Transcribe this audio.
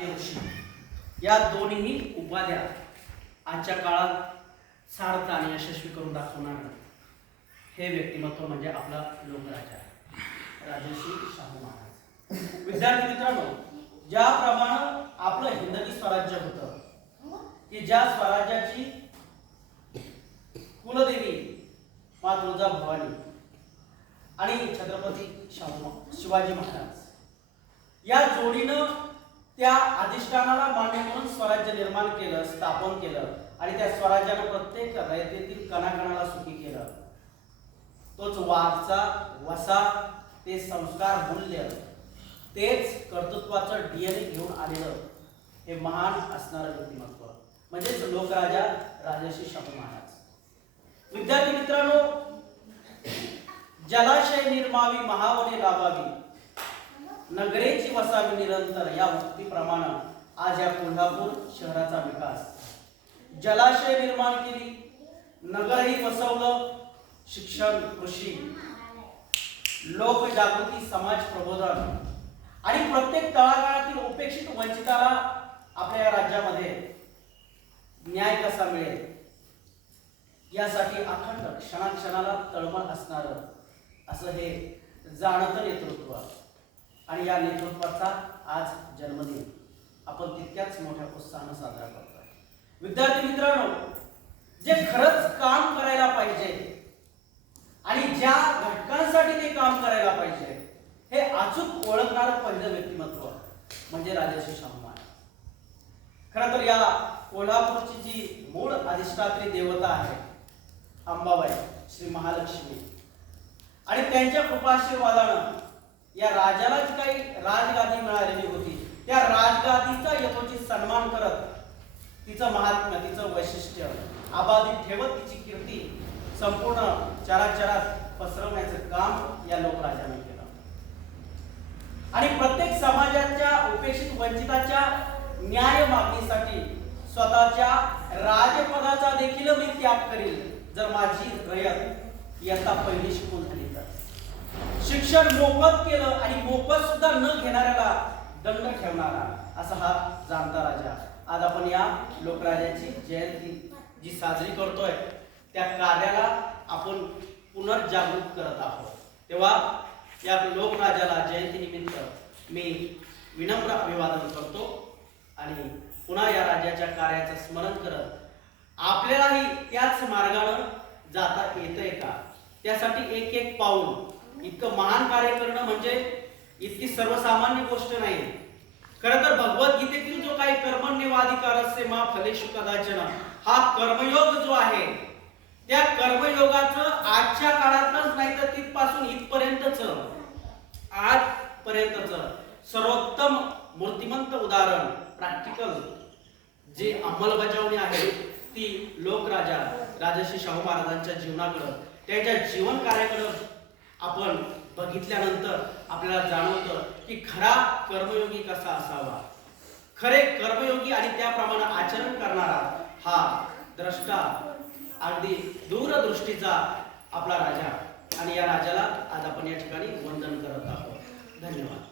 ऋषी या दोन्ही उपाध्या आजच्या काळात सार्थ आणि यशस्वी करून दाखवणार हे व्यक्तिमत्व म्हणजे आपला लोकराजा राजर्षी शाहू महाराज। विद्यार्थी मित्रांनो, ज्याप्रमाणे आपलं हिंदवी स्वराज्य होतं की ज्या स्वराज्याची कुलदेवी माँ तुळजाभवानी आणि छत्रपती शिवाजी महाराज या जोडीनं त्या अधिष्ठानाला मान्य म्हणून स्वराज्य निर्माण केलं, स्थापन केलं आणि त्या स्वराज्यानं प्रत्येक रयतेतील कणाकणाला सुखी केलं। तोच वारसा वसा ते संस्कार मूल्य तेच कर्तृत्वाचं डीएनए घेऊन आलेलं हे महान असणारं व्यक्तिमत्व म्हणजेच लोकराजा राजर्षी शाहू महाराज। विद्यार्थी मित्रांनो, जलाशय निर्मावी महावने लाभावी नगरेची वसावी निरंतर या उक्तीप्रमाणे आज या कोल्हापूर शहराचा विकास, जलाशय निर्माण केली, नगरही वसवलं, शिक्षण, कृषी, लोकजागृती, समाज प्रबोधन आणि प्रत्येक तळागाळातील उपेक्षित वंचिताला आपल्या या राज्यामध्ये न्याय कसा मिळेल यासाठी अखंड क्षणाक्षणाला तळमळ असणारं असं हे जाणतं नेतृत्व आणि या नेतृत्वाचा आज जन्मदिन आपण तितक्याच मोठ्या उत्साहाने साजरा करतोय। विद्यार्थी मित्रांनो, जे खरंच काम करायला पाहिजे आणि ज्या घटकांसाठी ते काम करायला पाहिजे हे अचूक ओळखणारं पहिलं व्यक्तिमत्व म्हणजे राजर्षी शाहू महाराज। खरं तर या कोल्हापूरची जी मूळ अधिष्ठात्री देवता आहे अंबाबाई श्री महालक्ष्मी आणि त्यांच्या कृपाशीर्वादानं या राजाला जी काही राजगादी मिळालेली होती त्या राजगादीचा यथोचित सन्मान करत तिचं महात्म्य, तिचं वैशिष्ट्य अबाधित ठेवत तिची कीर्ती संपूर्ण चराचरात पसरवण्याचं काम या लोकराजाने केलं आणि प्रत्येक समाजाच्या उपेक्षित वंचिताच्या न्याय मागणीसाठी स्वतःच्या राजपदाचा देखील मी त्याग करील जर माझी रयत याचा पहिली शिकून झाली तर। शिक्षण मोफत केलं आणि मोफत सुद्धा न घेणाऱ्याला दंड ठेवणारा असा हा जाणता राजा। आज आपण या लोकराजाची जयंती जी साजरी करतोय त्या कार्याला आपण पुनर्जागृत करत आहोत। तेव्हा या लोकराजाला जयंती निमित्त मी विनम्र अभिवादन करतो आणि पुन्हा या राज्याच्या कार्याचं स्मरण करत आपल्यालाही त्याच मार्गाने जाता येतंय का त्यासाठी एक एक पाऊल इतकं महान कार्य करणं म्हणजे इतकी सर्वसामान्य गोष्ट नाही। खरं तर भगवद्गीतेतील जो काही कर्मण्येवाधिकारस्य मा फलेषु कदाचन हा कर्मयोग जो आहे त्या कर्मयोगाचं आजच्या काळातच नाही तर तिथपासून इथपर्यंतच आजपर्यंतच सर्वोत्तम मूर्तिमंत उदाहरण प्रॅक्टिकल जे अंमलबजावणी आहे ती लोकराजा राजर्षी शाहू महाराजांच्या जीवनाकडे त्यांच्या जीवन कार्याकडे आपण बघितल्यानंतर आपल्याला जाणवतं की खरा कर्मयोगी कसा असावा, खरे कर्मयोगी आणि त्याप्रमाणे आचरण करणारा हा द्रष्टा अगदी दूरदृष्टीचा आपला राजा आणि या राजाला आज आपण या ठिकाणी वंदन करत आहोत। धन्यवाद।